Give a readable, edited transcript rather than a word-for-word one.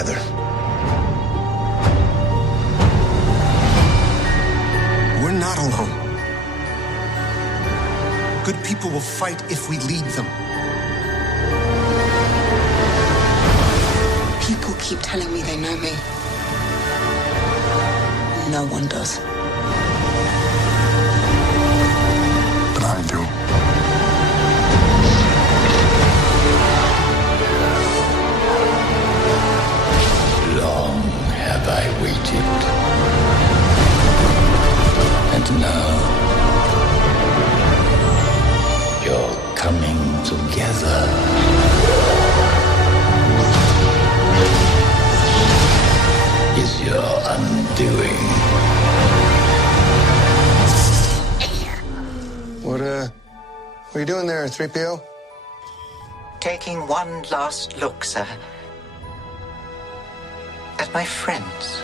together. We're not alone. Good people will fight if we lead them. People keep telling me they know me. No one does. But I do. Long have I waited. And now you're coming together. Is your undoing. What are you doing there, 3PO? Taking one last look, sir. At my friends.